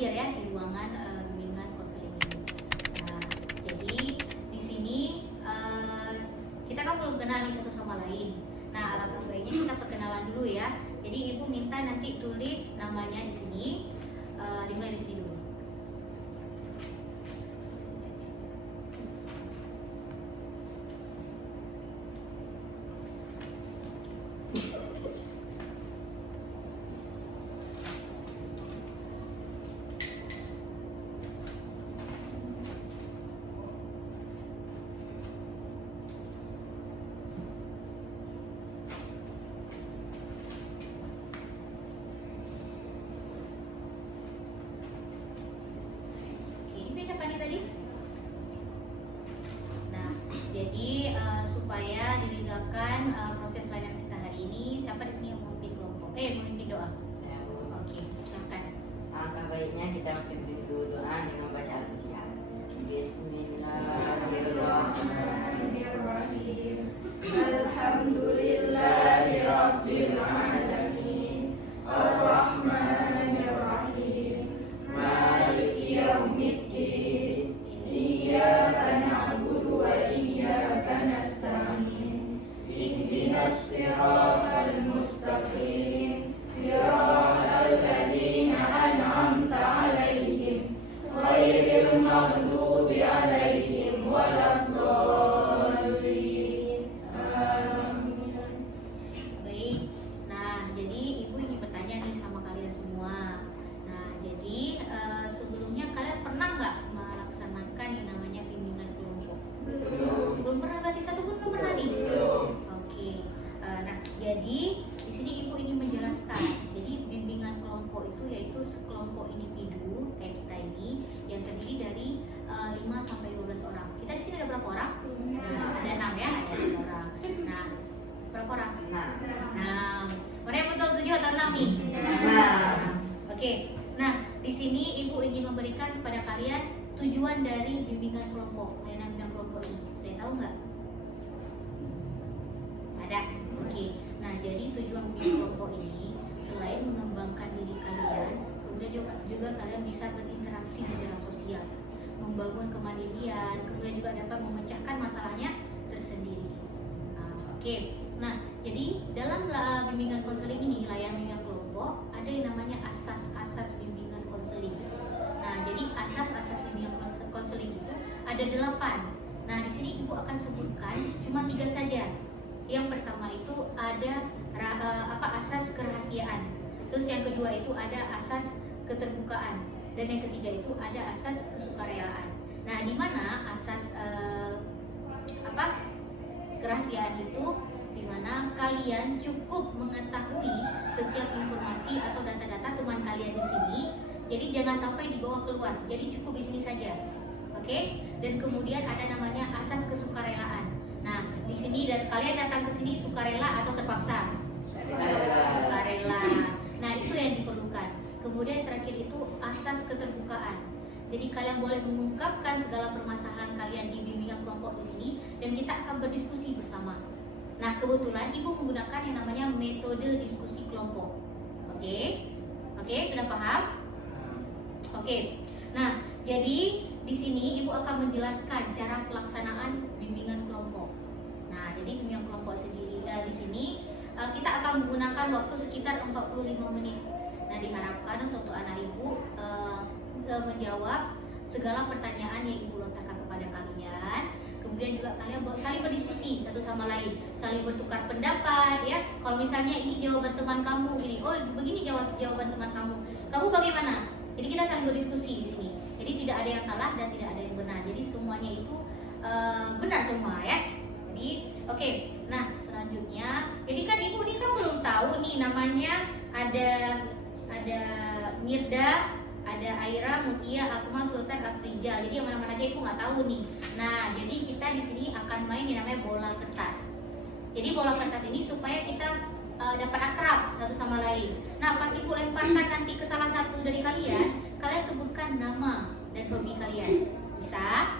hadir ya di ruangan bimbingan konseling ini. Nah, jadi di sini kita kan belum kenal nih satu sama lain. Nah, alangkah baiknya kita perkenalan dulu ya. Jadi ibu minta nanti tulis namanya di sini. Dimulai di sini dulu. Ini siapa nih tadi? Nah, jadi supaya diregangkan proses layanan kita hari ini, siapa di sini yang memimpin kelompok? Memimpin doa. Ya, Bu. Oke, silakan. Alangkah baiknya kita pimpin dulu doa dengan baca Al-Fatihah. Bismillahirrahmanirrahim. Alhamdulillahirabbil alamin. Arrahmanirrahim. Maliki yaumiddin. Iyyaka na'budu wa iyyaka nasta'in. Ihdinas siratal mustaqim. Siratal ladzina an'amta 'alaihim ghairil maghdubi 'alaihim waladdallin. Amin. Baik. Nah, jadi ibu ingin bertanya nih sama kalian semua. Nah, jadi sebelumnya kalian pernah nggak melaksanakan yang namanya bimbingan kelompok? Belum pernah, berarti satu pun belum pernah nih? Oke. Nah, jadi di sini ibu ingin menjelaskan. Jadi bimbingan kelompok itu yaitu sekelompok individu kayak kita ini yang terdiri dari 5 sampai 12 orang. Kita di sini ada berapa orang? Ada 6 ya, ada 6 orang. Nah, berapa orang? Nah, 6. Mana yang betul 7 atau 6 nih? Nah. Oke. Nah, di sini ibu ingin memberikan kepada kalian tujuan dari bimbingan kelompok. Layanan bimbingan kelompok ini. Ada yang tahu nggak? Ada. Oke. Nah, jadi tujuan bimbingan kelompok ini selain mengembangkan diri kalian, kemudian juga kalian bisa berinteraksi secara sosial, membangun kemandirian, kemudian juga dapat memecahkan masalahnya tersendiri. Nah, oke. Nah, jadi dalam bimbingan konseling ini, layanan bimbingan kelompok, ada yang namanya asas-asas bimbingan konseling. Nah, jadi asas-asas bimbingan konseling itu ada 8. Nah, di sini ibu akan sebutkan cuma 3 saja. Yang pertama itu ada asas kerahasiaan. Terus yang kedua itu ada asas keterbukaan. Dan yang ketiga itu ada asas kesukarelaan. Nah, di mana asas kerahasiaan itu di mana kalian cukup mengetahui setiap informasi atau data-data teman kalian di sini. Jadi jangan sampai dibawa keluar. Jadi cukup di sini saja. Oke? Dan kemudian ada namanya asas kesukarelaan. Nah, di sini kalian datang ke sini sukarela atau terpaksa? Sukarela. Nah, itu yang diperlukan. Kemudian yang terakhir itu asas keterbukaan. Jadi kalian boleh mengungkapkan segala permasalahan kalian di bimbingan kelompok di sini dan kita akan berdiskusi bersama. Nah, kebetulan ibu menggunakan yang namanya metode diskusi kelompok. Oke? Oke, sudah paham? Oke. Nah, jadi di sini ibu akan menjelaskan cara pelaksanaan bimbingan kelompok. Nah, jadi bimbingan kelompok sendiri di sini kita akan menggunakan waktu sekitar 45 menit. Nah, diharapkan untuk anak ibu menjawab segala pertanyaan yang ibu lontarkan kepada kalian. Kemudian juga kalian saling berdiskusi satu sama lain, saling bertukar pendapat ya. Kalau misalnya ini jawaban teman kamu ini, oh begini jawaban teman kamu, kamu bagaimana? Jadi kita saling berdiskusi di sini. Jadi tidak ada yang salah dan tidak ada yang benar. Jadi semuanya itu benar semua ya. Jadi oke. Nah, selanjutnya, jadi kan ibu ini kan belum tahu nih namanya ada Mirda, ada Aira, Mutia, Akmal, Sultan, Afrijal. Jadi yang mana-mana aja ibu nggak tahu nih. Nah, jadi kita di sini akan main yang namanya bola kertas. Jadi bola kertas ini supaya kita dapat akrab satu sama lain. Nah, pas ibu lemparkan nanti ke salah satu dari kalian sebutkan nama dan hobi kalian. Bisa?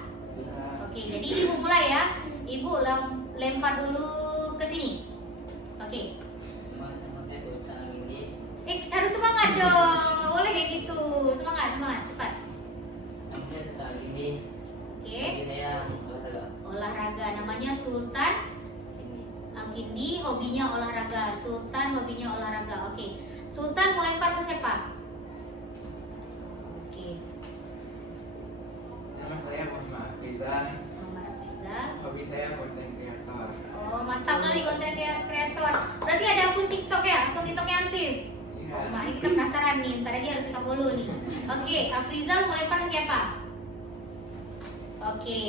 Oke, jadi ibu mulai ya. Ibu lempar dulu ke sini. Oke. Harus semangat dong. Nggak boleh kayak gitu. Semangat, semangat. Oke. Sultan mau lempar ke siapa? Oke. Nama saya Muhammad Afrizal. Muhammad Afrizal. Hobi saya konten kreator. Oh, mantap kali konten kreator. Berarti ada akun TikTok ya? Akun TikToknya aktif. Iya. Oh, Mak, ini kita penasaran nih. Ntar lagi harus kita follow nih. Oke, Afrizal mau lempar ke siapa? Oke.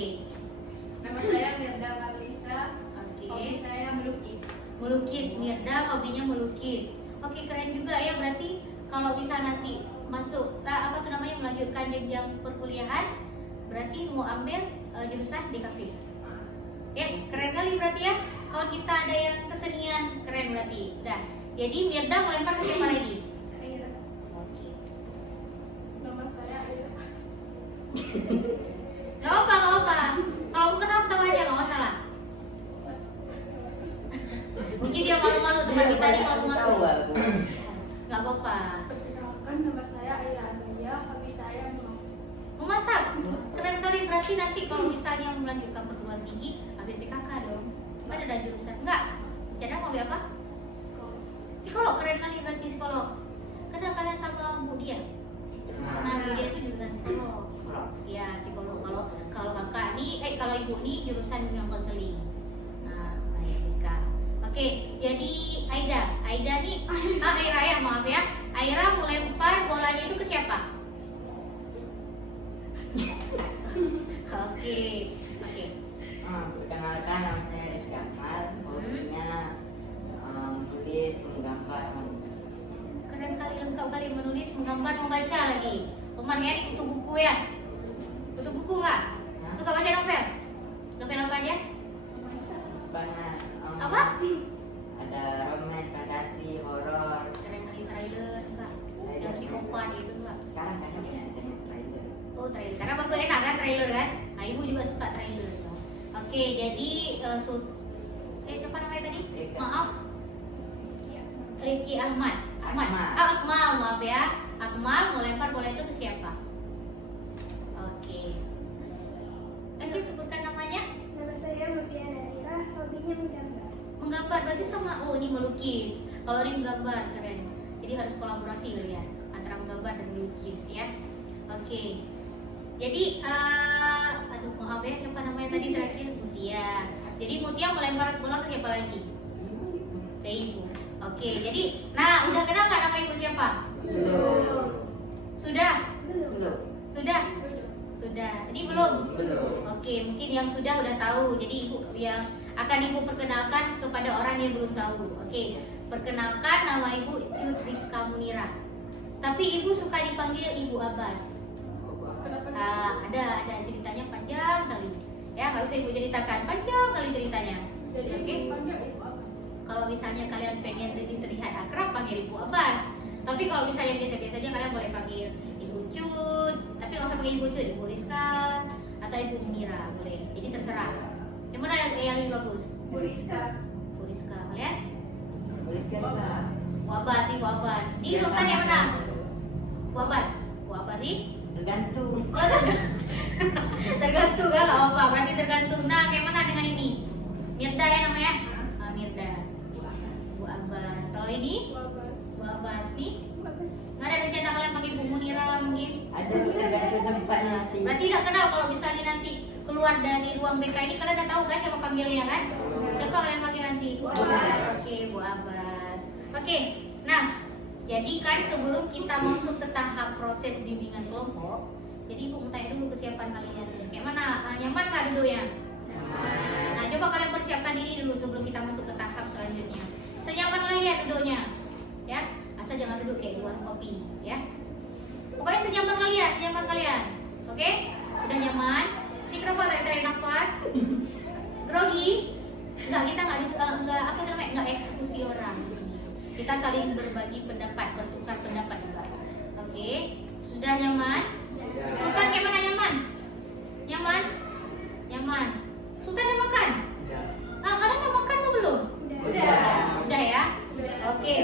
Nama saya Mirda Marlisa. Oke. Hobi saya melukis. Melukis, Mirda hobinya melukis. Oke, keren juga ya. Berarti kalau bisa nanti masuk apa tuh namanya melanjutkan jenjang perkuliahan, berarti mau ambil jurusan DKV. Ya, keren kali berarti ya. Kalau kita ada yang kesenian, keren berarti. Udah. Jadi Mirda mau lempar ke siapa lagi? Aira. Oke. Nama saya Aira. Gak apa, gak apa. Kalau bukan aku tahu aja, gak masalah. Mungkin dia malu-malu, teman kita nih Tahu malu-malu. aku. Gak apa-apa. Perkenalkan, nama saya Aira Amelia. Hobi saya memasak. Memasak, keren kali. Berarti nanti kalau misalnya melanjutkan perguruan tinggi, ambil PKK dong. Kan ada jurusan, enggak? Jadi mau ambil apa? Sekolah. Psikolog, keren kali berarti psikolog. Kenal kalian sama Bu Dia? Nah, Bu Dia itu jurusan psikolog. Sekolah. Ya, psikolog. Kalau kakak nih, kalau ibu nih jurusan yang konseling. Nah, baik Ika. Oke, jadi Aida nih, Aira ya, maaf ya. Aira mau lempar bolanya itu ke siapa? Oke. Perkenalkan, nama saya Rifki Akmal. Hobinya menulis, menggambar, membaca. Keren kali, lengkap kali, menulis, menggambar, membaca lagi. Omar ya, ini kutu buku ya? Kutu buku nggak? Suka baca novel? Novel apa aja? Banyak. Apa? Ada roman, fantasi, horor. Keren kali, trailer enggak? Yang psikopat itu enggak? Sekarang kan banyak yang trailer. Oh, trailer. Karena bagus enak kan trailer kan? Nah, ibu juga suka trailer. Oke, jadi siapa namanya tadi? Rifki. Maaf, Rifki Ahmad. Akmal. Akmal, maaf ya. Akmal mau lempar bola itu ke siapa? Oke. Oke, sebutkan namanya. Nama saya Mutia Nadira, hobinya menggambar. Menggambar berarti sama. Oh, ini melukis. Kalau ini menggambar, keren. Jadi harus kolaborasi kalian antara menggambar dan melukis ya. Oke. Jadi aduh maaf ya, siapa namanya tadi terakhir? Mutia. Jadi Mutia melempar bola ke siapa lagi? Ke ibu. Oke, jadi nah udah kenal nggak nama ibu siapa? Belum. Sudah? Belum. Sudah? Sudah. Ini belum? Belum. Oke, mungkin yang sudah tahu. Jadi ibu yang akan ibu perkenalkan kepada orang yang belum tahu. Oke, perkenalkan nama ibu Rizka Munira. Tapi ibu suka dipanggil Ibu Abbas. Ada ceritanya panjang sekali. Ya, nggak usah ibu ceritakan, panjang kali ceritanya. Jadi Oke. panggil Ibu Abbas. Kalau misalnya kalian pengen lebih terlihat akrab, panggil Ibu Abbas. Tapi kalau misalnya biasa-biasa aja, kalian boleh panggil Ibu Cut. Tapi nggak usah panggil Ibu Cut, Ibu Rizka atau Ibu Munira boleh. Jadi terserah. Yang mana yang lebih bagus? Bu Rizka. Ibu Rizka, kalian? Tuliskan lah. Ibu Abbas, Ibu Abbas. Ini Sultan yang mana? Ibu Abbas. Ibu Abbas sih? Tergantung. Oh, tergantung kan, nggak apa-apa. Berarti tergantung. Nah, kayak mana dengan ini? Mirda ya namanya? Mirda. Bu Abbas. Kalau ini? Bu Abbas. Bu Abbas nih? Bagus. Nggak ada rencana kalian panggil Bu Munira mungkin? Ada tergantung tempat nanti. Berarti udah kenal kalau misalnya nanti keluar dari ruang BK ini, kalian udah tahu kan siapa panggilnya kan? Siapa kalian panggil nanti? Bu Abbas. Oke, Bu Abbas. Oke, nah jadi kan sebelum kita masuk ke tahap proses bimbingan kelompok, jadi Ibu mau tanya dulu kesiapan kalian. Kayak mana? Nyaman nggak duduknya? Nah, coba kalian persiapkan diri dulu sebelum kita masuk ke tahap selanjutnya. Senyaman kalian duduknya, ya. Asal jangan duduk kayak di warung kopi, ya. Pokoknya senyaman kalian. Oke? Udah nyaman? Ini kenapa tarik nafas? Grogi? Enggak, kita enggak apa namanya? Enggak eksekusi orang. Kita saling berbagi pendapat, bertukar pendapat juga. Oke? Sudah nyaman? Sultan kayak mana nyaman? Nyaman? Nyaman. Sultan udah makan? Kalian udah makan atau belum? Udah ya? Oke.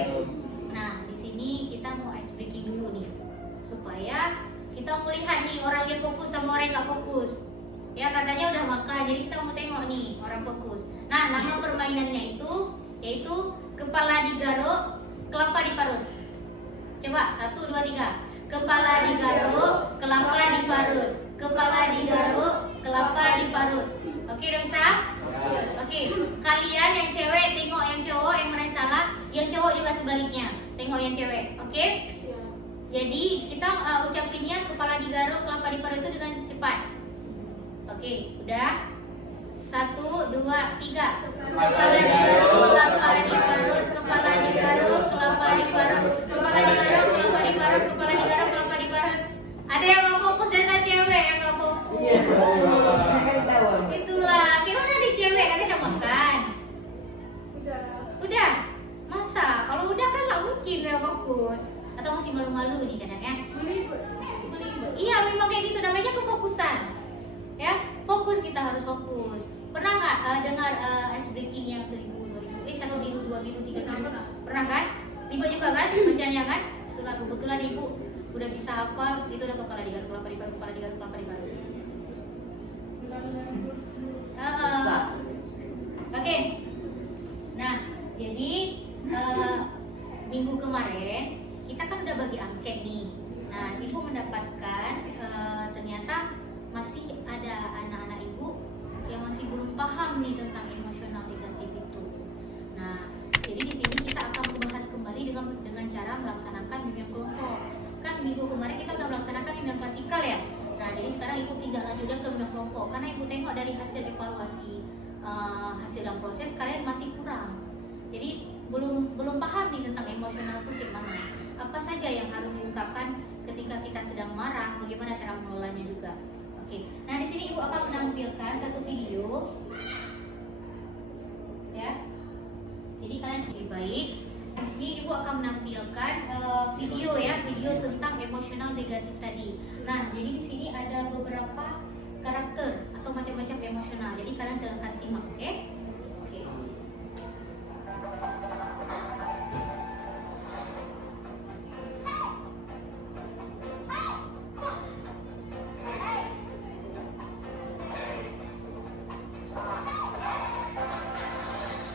Nah, di sini kita mau ice breaking dulu nih. Supaya kita mau lihat nih orang yang fokus sama orang yang nggak fokus. Ya, katanya udah makan, jadi kita mau tengok nih orang fokus. Nah, nama permainannya itu yaitu kepala digaruk, kelapa diparut. Coba 1, 2, 3. Kepala digaruk, kelapa diparut. Kepala digaruk, kelapa diparut. Oke, udah bisa? Oke, kalian yang cewek tengok yang cowok, yang mana yang salah, yang cowok juga sebaliknya. Tengok yang cewek. Oke? Ya. Jadi kita ucapinnya kepala digaruk, kelapa diparut itu dengan cepat. Oke, udah? 1, 2, 3. Kepala digaruk, kelapa diparut. Kepala digaruk, kelapa diparut. Kepala digaruk, kelapa diparut. Kepala digaruk, kelapa diparut. Ada yang nggak fokus dan ada cewek yang nggak fokus. Iya. Saya kan tahu. Itulah, gimana di cewek katanya udah makan. Udah. Udah? Masa? Kalau udah kan nggak mungkin ya fokus. Atau masih malu-malu nih kadang-kadang. Melibut. Iya, memang kayak gitu namanya kefokusan. Ya, fokus, kita harus fokus. Pernah nggak dengar ice breaking yang 1 biru, 2 biru, 3 biru? Pernah kan? Ribet juga kan bacanya kan? Itulah kebetulan ibu udah bisa hafal, itu udah kepala digaruk, kelapa diparut, kepala digaruk, kelapa diparut. Susah. Oke. Nah, jadi minggu kemarin kita kan udah bagi angket nih. Nah, ibu mendapatkan ternyata masih ada anak-anak ibu yang masih belum paham nih tentang emosional negatif itu. Nah, jadi di sini kita akan membahas kembali dengan cara melaksanakan bimbingan kelompok. Kan minggu kemarin kita udah melaksanakan bimbingan klasikal ya. Nah, jadi sekarang ibu tindak lanjutkan ke bimbingan kelompok karena ibu tengok dari hasil evaluasi hasil dalam proses kalian masih kurang. Jadi belum paham nih tentang emosional itu kayak mana. Apa saja yang harus diungkapkan ketika kita sedang marah, bagaimana cara mengelolanya juga. Oke. Nah, di sini ibu akan menampilkan satu video. Ya. Jadi kalian lebih baik. Di sini ibu akan menampilkan video ya, video tentang emosional negatif tadi. Nah, jadi di sini ada beberapa karakter atau macam-macam emosional. Jadi kalian silakan simak, oke? Oke.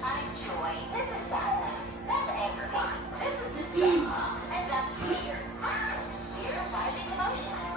I'm joy. This is sadness. That's anger. This is disgust. And that's fear. Fear by these emotions.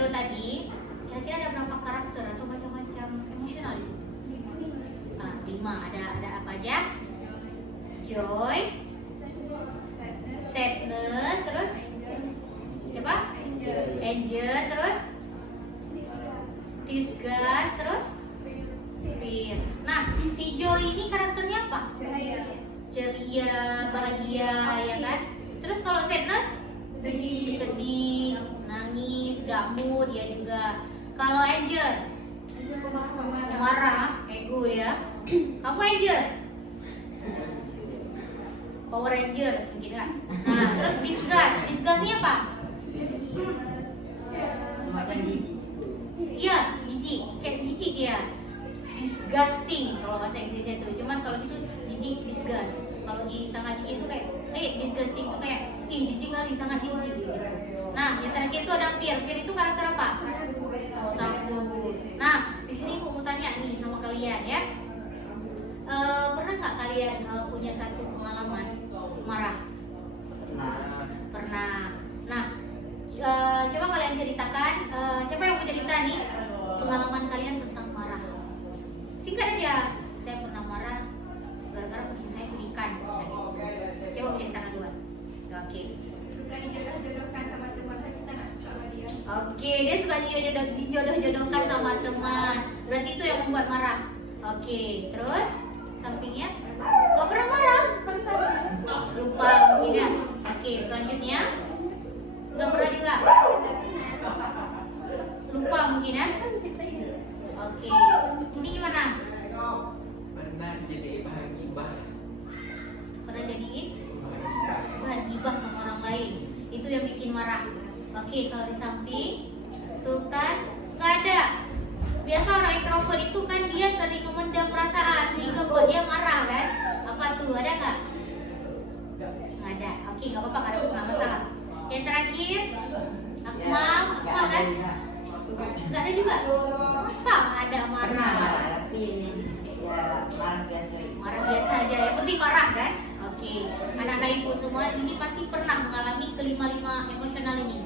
Jo tadi, kira-kira ada berapa karakter atau macam-macam emosional di situ? 5. Ada apa aja? Joy, sadness, terus siapa? Anger, terus disgust, terus fear. Nah, si Joy ini karakternya apa? Ceria, bahagia, ya kan? Terus kalau sadness? Sedih, nangis, gak mood, ya juga. Kalau anger? Marah, ego ya. Kamu anger? Power Rangers mungkin kan? Nah, terus disgustnya apa? Semacam jijik. Iya, jijik, kayak jijik dia. Disgusting kalau bahasa Inggrisnya itu. Cuman kalau situ jijik, disgust. Kalau sangat jijik itu kayak disgusting itu kayak jijik kali, sangat jijik gitu. Nah, yang terakhir itu ada fear. Fear itu karakter apa? Takut. Nah, di sini mau tanya nih sama kalian ya. Pernah nggak kalian punya satu pengalaman marah? Pernah. Nah, coba kalian ceritakan. Siapa yang mau cerita nih pengalaman kalian tentang marah? Singkat aja. Saya pernah marah gara-gara kucing saya itu ikan. Coba mau ceritakan duluan. Oke. Suka dijodoh-jodohkan sama teman, tapi kita nggak suka sama dia. Oke, dia suka dijodoh-jodohkan sama teman. Berarti itu yang membuat marah. Oke, terus sampingnya gak pernah marah. Lupa mungkin ya. Oke, selanjutnya gak pernah juga. Lupa mungkin ya. Oke, ini gimana? Pernah jadi bahan gibah. Pernah jadiin bahan gibah sama orang lain. Itu yang bikin marah. Oke, kalau di samping Sultan nggak ada. Biasa orang introvert itu kan dia sering memendam perasaan sehingga buat dia marah kan? Apa tuh? Ada nggak? Nggak ada. Oke, nggak apa-apa, nggak masalah. Yang terakhir, Akmal kan? Nggak ada juga. Masa ada marah? Tapi ya marah biasa. Marah biasa aja, yang penting marah kan? Oke, anak-anak ibu semua ini pasti pernah mengalami kelima-lima emosional ini,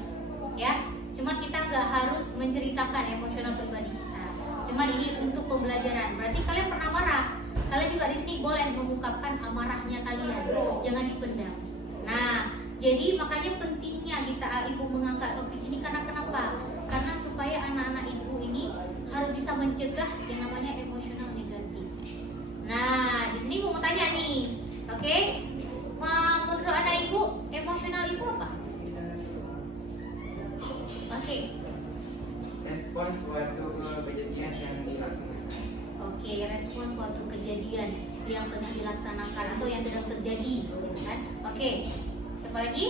ya. Cuman kita nggak harus menceritakan emosional pribadi kita. Cuman ini untuk pembelajaran. Berarti kalian pernah marah. Kalian juga di sini boleh mengungkapkan amarahnya kalian, jangan dipendam. Nah, jadi makanya pentingnya kita ibu mengangkat topik ini karena kenapa? Karena supaya anak-anak ibu ini harus bisa mencegah yang namanya emosional negatif. Nah, di sini mau tanya nih, oke? Menurut anak ibu, emosional itu apa? Oke. Respon suatu kejadian yang dilaksanakan. Oke, respon suatu kejadian yang tengah dilaksanakan atau yang sedang terjadi, gitu kan? Oke. Siapa lagi?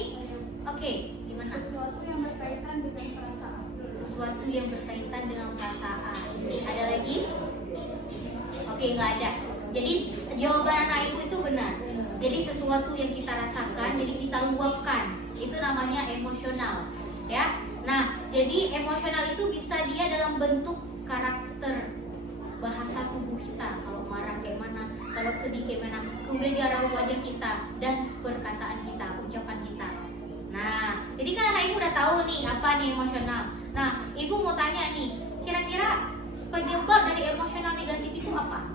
Oke, gimana? Sesuatu yang berkaitan dengan perasaan. Sesuatu yang berkaitan dengan perasaan. Ada lagi? Oke, nggak ada. Jadi jawaban anak ibu itu benar. Jadi sesuatu yang kita rasakan, jadi kita luapkan. Itu namanya emosional, ya. Nah, jadi emosional itu bisa dia dalam bentuk karakter, bahasa tubuh kita. Kalau marah kayak mana, kalau sedih kayak mana, kemudian dia raut wajah kita dan perkataan kita, ucapan kita. Nah, jadi kan anak ibu udah tahu nih apa nih emosional. Nah, ibu mau tanya nih, kira-kira penyebab dari emosional negatif itu apa?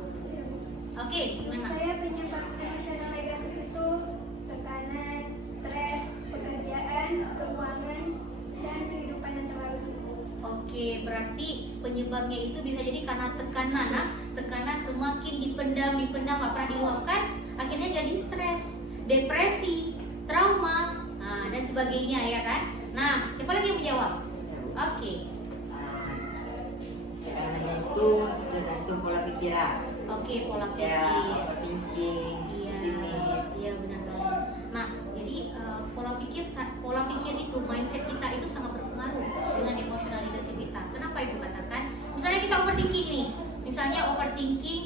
Oke, gimana? Saya penyebab emosional negatif itu tekanan, stres, pekerjaan, keuangan, dan kehidupan yang terlalu sibuk. Oke, berarti penyebabnya itu bisa jadi karena tekanan. Nah, tekanan semakin dipendam, nggak pernah diluapkan, akhirnya jadi stres, depresi, trauma, dan sebagainya, ya kan? Nah, siapa lagi yang menjawab? Oke. Tekanannya itu tergantung pola pikiran. Oke, pola Ya, pikir. overthinking, Iya, pesimis. iya benar banget. Nah, jadi pola pikir itu, mindset kita itu sangat berpengaruh dengan emosional negatif kita. Kenapa ibu katakan? Misalnya kita overthinking nih, misalnya overthinking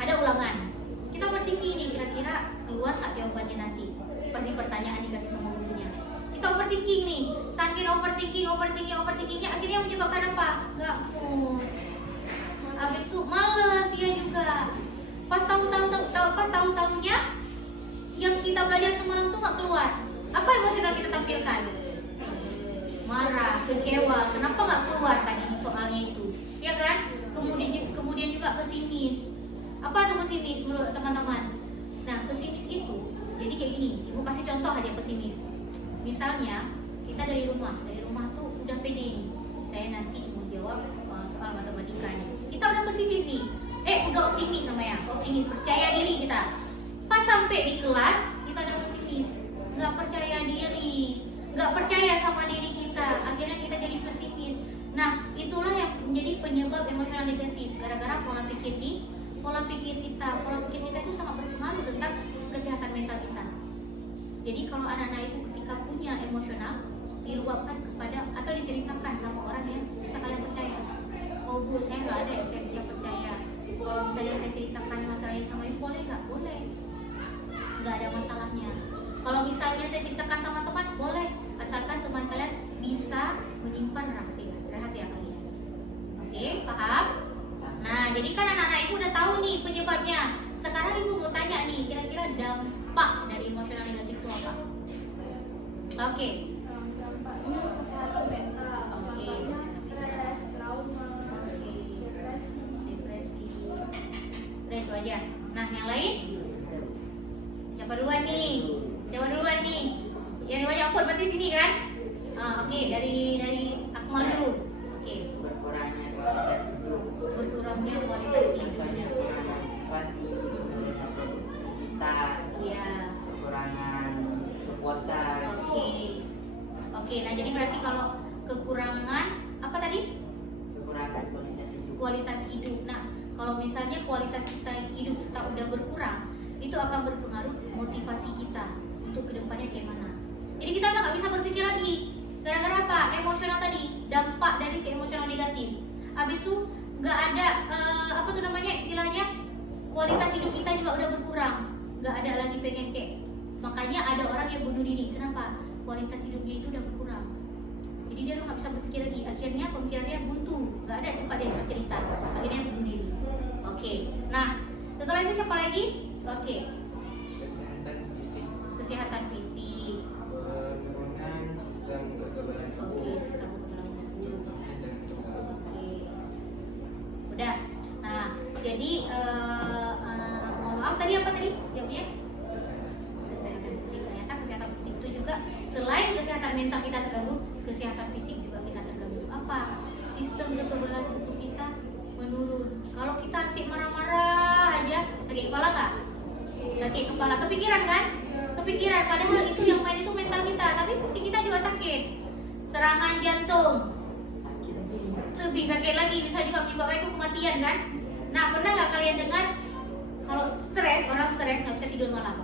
ada ulangan. Kita overthinking nih, kira-kira keluar nggak jawabannya nanti? Pasti pertanyaan dikasih sama gurunya. Kita overthinking nih, saking overthinkingnya akhirnya menyebabkan apa? Nggak mood. Habis itu males ya juga. Pas tahu-tahunya yang kita belajar semalam tuh nggak keluar. Apa emosional kita tampilkan? Marah, kecewa, kenapa nggak keluar tadi di soalnya itu, ya kan? Kemudian juga pesimis. Apa tuh pesimis menurut teman-teman? Nah, pesimis itu jadi kayak gini. Ibu kasih contoh aja pesimis. Misalnya kita dari rumah tuh udah pede nih. Saya nanti mau jawab soal matematika nih. Kita udah pesimis nih. Udah optimis namanya. Optimis, percaya diri kita. Pas sampai di kelas kita udah pesimis, nggak percaya diri, nggak percaya sama diri kita. Akhirnya kita jadi pesimis. Nah, itulah yang menjadi penyebab emosional negatif. Gara-gara pola pikir kita itu sangat berpengaruh tentang kesehatan mental kita. Jadi kalau anak-anak itu ketika punya emosional, diluapkan kepada atau diceritakan sama orang yang bisa kalian percaya. Oh Bu, saya nggak ada yang saya bisa percaya. Kalau misalnya saya ceritakan masalahnya sama ibu, boleh nggak? Boleh, nggak ada masalahnya. Kalau misalnya saya ceritakan sama teman, boleh, asalkan teman kalian bisa menyimpan rahasia kalian. Oke, paham? Nah, jadi kan anak-anak ibu udah tahu nih penyebabnya. Sekarang ibu mau tanya nih, kira-kira dampak dari emosional negatif itu apa? Oke. Dampaknya kesehatan mental, Oke. contohnya stres, trauma, Oke. depresi. Udah itu aja. Nah, yang lain? Siapa duluan nih? Yang banyak akun berarti sini kan? Oke, dari Akmal dulu. Oke. Berkurangnya kualitas hidup, Berkurangnya kualitas hidup. contohnya kekurangan privasi, menurunnya produktivitas, Iya. kekurangan kepuasan. Oke. Nah, jadi berarti kalau kekurangan apa tadi? Kekurangan kualitas hidup. Kualitas hidup. Nah, kalau misalnya kualitas hidup kita udah berkurang, itu akan berpengaruh motivasi kita untuk kedepannya kayak mana. Jadi kita udah nggak bisa berpikir lagi. Gara-gara apa? Emosional tadi, dampak dari si emosional negatif. Habis itu nggak ada apa tuh namanya istilahnya, kualitas hidup kita juga udah berkurang. Nggak ada lagi pengen kayak, makanya ada orang yang bunuh diri. Kenapa? Kualitas hidupnya itu udah berkurang. Jadi dia udah nggak bisa berpikir lagi. Akhirnya pemikirannya buntu, nggak ada tempat dia bercerita. Akhirnya bunuh diri. Oke. Nah, setelah itu siapa lagi? Oke. Kesehatan fisik, Kesehatan fisik. penurunan sistem kekebalan Oke, tubuh, sistem kekebalan tubuh. contohnya jantung. Oke. Udah. Nah, jadi mohon maaf tadi apa tadi? Jawabnya? Kesehatan fisik. Kesehatan fisik. Ternyata kesehatan fisik itu juga selain kesehatan mental kita terganggu, kesehatan fisik juga kita terganggu. Apa? Sistem kekebalan tubuh kita menurun. Kalau kita asik marah-marah aja, sakit kepala nggak? Sakit kepala, kepikiran kan? Kepikiran. Padahal itu yang main itu mental kita, tapi fisik kita juga sakit. Serangan jantung, lebih sakit lagi, bisa juga menyebabkan itu kematian kan? Nah, pernah nggak kalian dengar kalau orang stres nggak bisa tidur malam,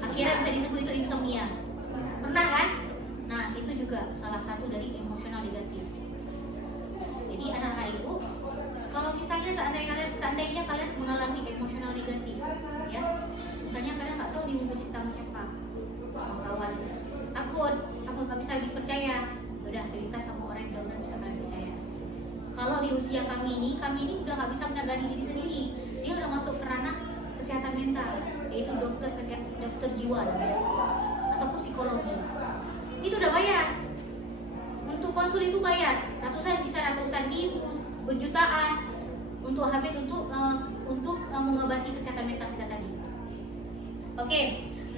akhirnya bisa disebut itu insomnia? Pernah kan? Nah, itu juga salah satu dari emosional negatif. Jadi anak-anak ibu, kalau misalnya seandainya kalian mengalami emosional negatif, ya, misalnya kalian nggak tahu nih mau cerita sama siapa, sama kawan, takut nggak bisa dipercaya, udah cerita sama orang yang benar-benar bisa kalian percaya. Kalau di usia kami ini udah nggak bisa menangani diri sendiri, dia udah masuk ke ranah kesehatan mental, yaitu dokter jiwa namanya, ataupun psikologi. Itu udah bayar. Untuk konsul itu bayar ratusan ribu, berjutaan untuk mengobati kesehatan mental kita tadi. Oke.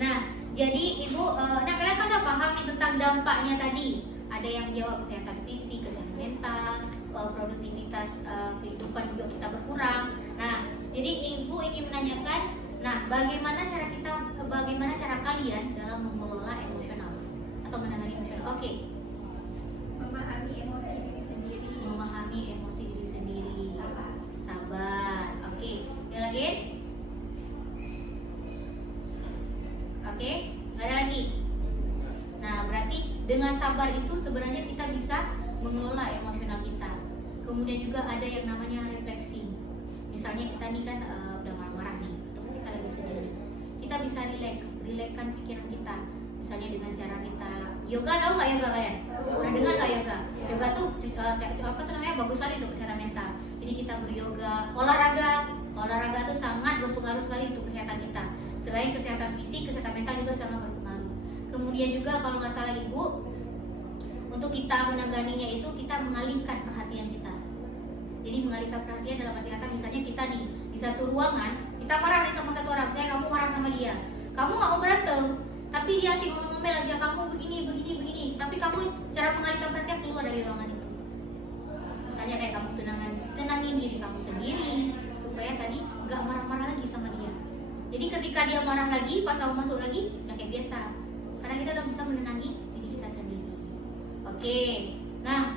Nah, jadi ibu, nah kalian kan udah paham nih tentang dampaknya tadi. Ada yang jawab kesehatan fisik, kesehatan mental, produktivitas kehidupan juga kita berkurang. Nah, jadi ibu ingin menanyakan, nah bagaimana cara kalian dalam mengelola emosional atau menangani emosional? Oke. Memahami emosi diri sendiri. Memahami emosi diri sendiri. Sabar. Oke. Ada lagi? Oke. Nggak ada lagi. Nah, berarti dengan sabar itu sebenarnya kita bisa mengelola emosional kita. Kemudian juga ada yang namanya refleksi. Misalnya kita nih kan udah marah-marah nih, atau kita lagi sendiri. Kita bisa rilekskan pikiran kita. Misalnya dengan cara kita yoga, tahu nggak yoga kalian? Pernah dengar nggak yoga? Yoga tuh apa tuh namanya, bagus sekali untuk kesehatan mental. Jadi kita beryoga, olahraga tuh sangat berpengaruh sekali untuk kesehatan kita. Selain kesehatan fisik, kesehatan mental juga sangat berpengaruh. Kemudian juga kalau nggak salah ibu, untuk kita menanganinya itu kita mengalihkan perhatian kita. Jadi mengalihkan perhatian dalam arti kata misalnya kita nih di satu ruangan, kita marah nih sama satu orang, misalnya kamu marah sama dia, kamu nggak mau berantem, tapi dia asik ngomel-ngomel aja, kamu begini, tapi kamu cara mengalihkan perhatian keluar dari ruangan itu. Misalnya kayak kamu tenangin diri kamu sendiri supaya tadi nggak marah-marah lagi sama dia. Jadi ketika dia marah lagi, pas kamu masuk lagi, udah kayak biasa, karena kita udah bisa menenangi diri kita sendiri. Oke, nah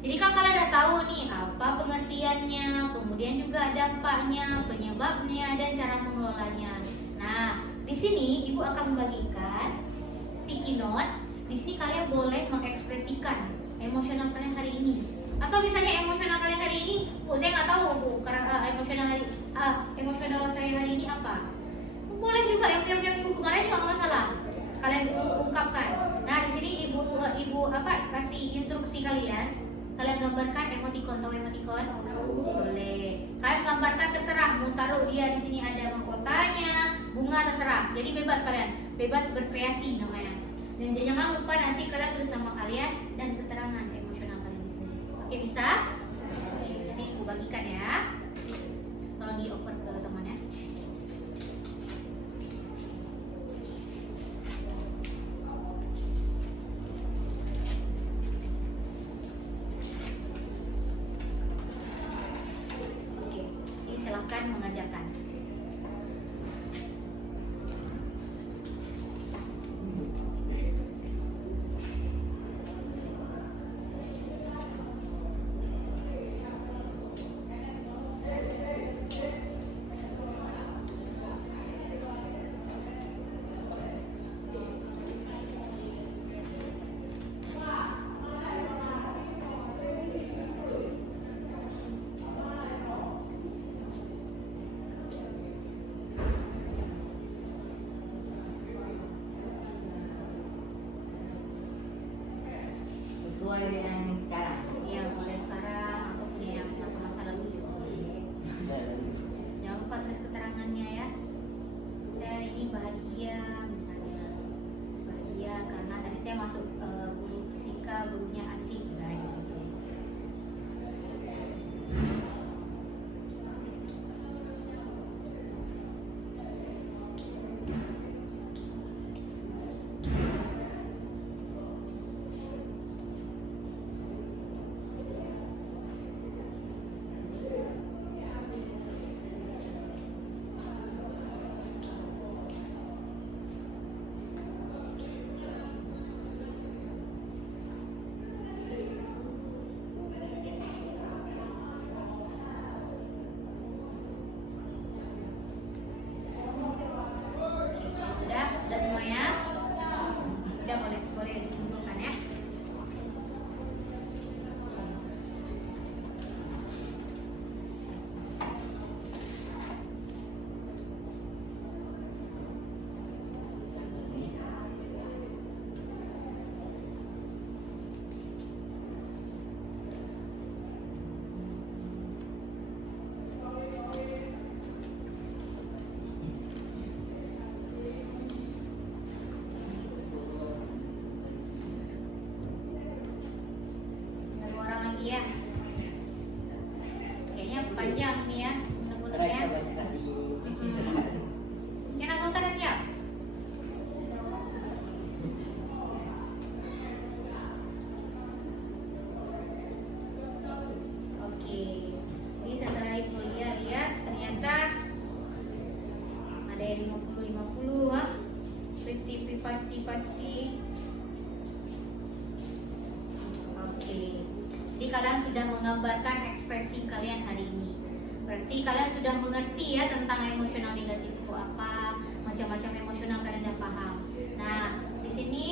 jadi kan kalian udah tahu nih apa pengertiannya, kemudian juga dampaknya, penyebabnya, dan cara mengelolanya. Nah, di sini ibu akan membagikan sticky note. Di sini kalian boleh mengekspresikan emosional kalian hari ini. Atau misalnya emosional kalian hari ini, Bu, saya nggak tahu Bu, karena emosional saya hari ini apa. Boleh juga yang minggu kemarin juga nggak masalah. Kalian dulu ungkapkan. Nah, di sini ibu kasih instruksi kalian. Kalian gambarkan emoticon, tahu emoticon? Boleh. Kalian gambarkan terserah, mau taruh dia di sini ada mahkotanya, bunga terserah. Jadi bebas kalian, bebas berkreasi namanya. Dan jangan lupa nanti kalian tulis nama kalian dan keterangan emosional kalian di sini. Oke, bisa? Oke, jadi ibu bagikan ya. Tolong dioper ke temannya. Silakan mengajarkan. Sesuai yang sekarang. Ya, mulai sekarang atau punya yang masa-masa lalu juga boleh. Jangan lupa tulis keterangannya ya. Saya hari ini bahagia, misalnya bahagia karena tadi saya masuk guru fisika, gurunya asik, misalnya gitu. Udah semuanya? Udah boleh dikumpulkan ya. Satu orang lagi ya. Kayaknya panjang nih ya, bener-bener ya. Kira Sultan udah siap? Oke. Jadi setelah ibu lihat ternyata ada yang 50-50 ah. 50-50. Oke. Jadi kalian sudah menggambarkan ekspresi kalian hari ini. Berarti kalian sudah mengerti ya tentang emosional negatif itu apa, macam-macam emosional kalian udah paham. Nah, di sini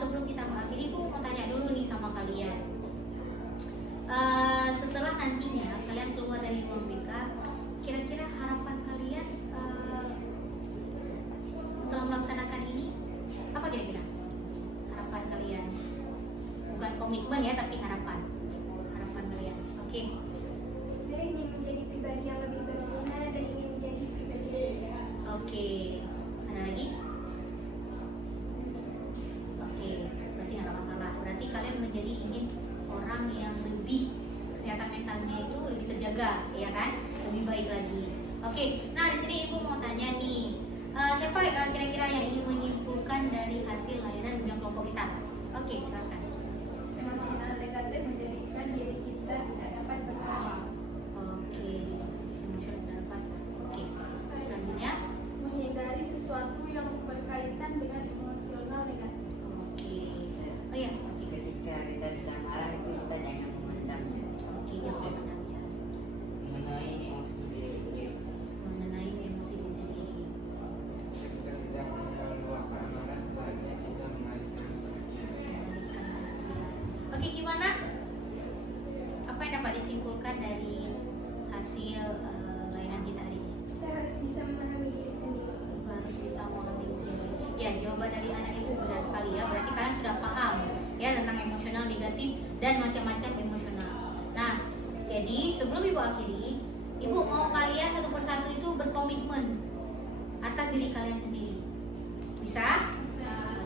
sebelum kita mengakhiri, aku mau tanya dulu nih sama kalian. Setelah nantinya kalian keluar dari ruang BK, kira-kira harapan kalian setelah melaksanakan ini apa kira-kira? Harapan kalian, bukan komitmen ya, tapi harapan kalian. Oke. Saya ingin menjadi pribadi yang lebih berguna dan ingin menjadi pribadi yang sehat. Oke. Ada lagi? Oke, berarti nggak ada masalah. Berarti kalian jadi ingin orang yang lebih kesehatan mentalnya itu lebih terjaga, ya kan? Lebih baik lagi. Oke, nah di sini ibu mau tanya nih, siapa kira-kira yang ingin menyimpulkan dari hasil layanan bimbingan kelompok kita? Oke, silakan. Emosional negatif menjadikan diri kita tidak dapat berkembang. Oke, emosional dapat. Oke, selanjutnya. Menghindari sesuatu yang berkaitan dengan emosional negatif. Oke, oh ya, oke, Ketika kita sudah marah itu kita jangan memendamnya. oke, jangan menangnya. Mengenai emosi diri. Mengenai emosi diri sendiri. Ketika sedang meluapkan amarah, sebaiknya kita mengalihkan perhatian. Oke, gimana? Apa yang dapat disimpulkan dari hasil layanan kita hari ini? Kita harus bisa memahami diri sendiri. Harus bisa memahami diri sendiri. Ya, jawaban dari anak ibu benar sekali ya. Berarti kalian sudah paham ya tentang emosional negatif dan macam-macam emosional. Nah, jadi sebelum ibu akhiri, ibu mau kalian satu persatu itu berkomitmen atas diri kalian sendiri. Bisa?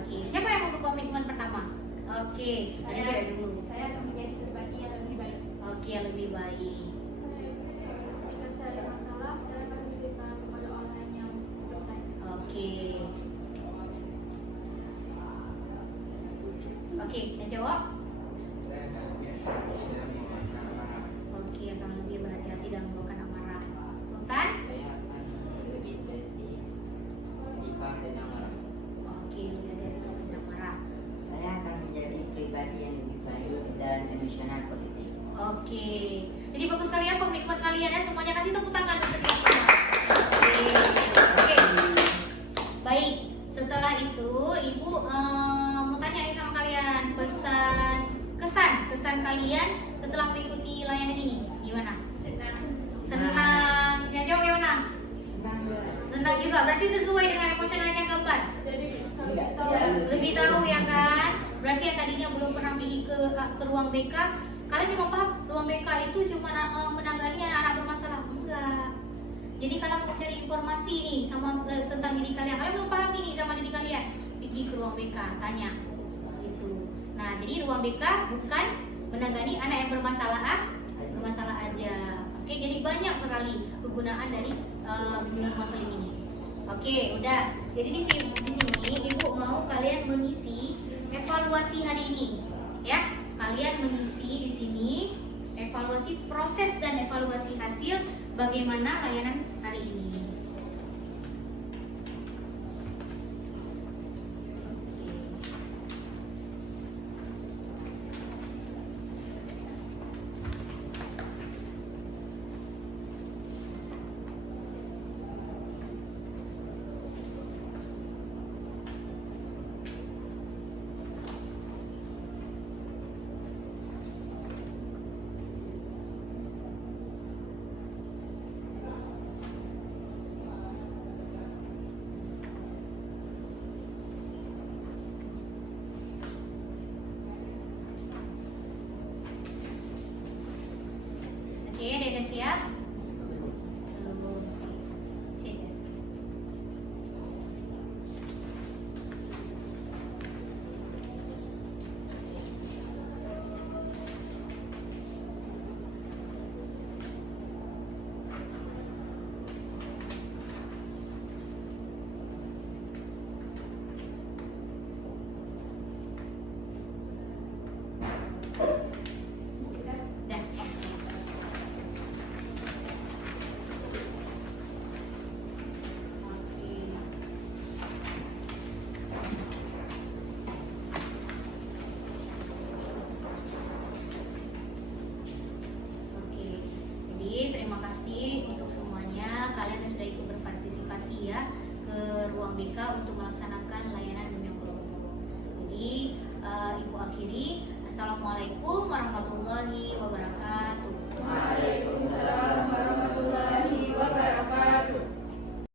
Oke. Siapa yang mau berkomitmen pertama? Oke, ada cewek dulu. Saya akan menjadi pribadi yang lebih baik. Oke, yang lebih baik. Jika saya ada masalah, saya akan menceritakan kepada orang yang besar. Oke. Oke, yang jawab? Saya akan lebih hati-hati dalam mengungkapkan amarah. Oke, akan lebih berhati-hati dalam melakukan amarah. Sultan? Saya akan lebih hati jika sedang marah. Oke, lebih hati-hati kalau sedang marah. Saya akan menjadi pribadi yang lebih baik dan emosional positif. Oke, jadi bagus sekali ya komitmen kalian ya. Semuanya kasih tepuk tangan untuk kita semua. Oke, oke. Baik, setelah itu ibu mau tanya nih sama kalian kesan kalian setelah mengikuti layanan ini gimana? Senang. Ya jawab gimana? Senang juga. Berarti sesuai dengan emosionalnya gambar. Jadi bisa Enggak, tahu Lebih tahu ya kan? Berarti yang tadinya belum pernah pergi ke ruang BK, kalian cuma paham ruang BK itu cuma menangani anak-anak bermasalah. Enggak. Jadi kalian mau cari informasi nih sama tentang diri kalian. Kalian belum paham nih sama diri kalian. Pergi ke ruang BK, tanya. Gitu. Nah, jadi ruang BK bukan menangani anak yang bermasalah aja. Oke, jadi banyak sekali kegunaan dari bimbingan konseling ini. Oke, udah. Jadi di sini ibu mau kalian mengisi evaluasi hari ini, ya. Kalian mengisi di sini evaluasi proses dan evaluasi hasil bagaimana layanan hari ini. Oke, udah siap? Sip ya. Udah. Oke. Oke, jadi terima kasih untuk semuanya. Kalian yang sudah ikut berpartisipasi ya ke ruang BK untuk melaksanakan layanan bimbingan kelompok. Jadi ibu akhiri, assalamualaikum warahmatullahi wabarakatuh.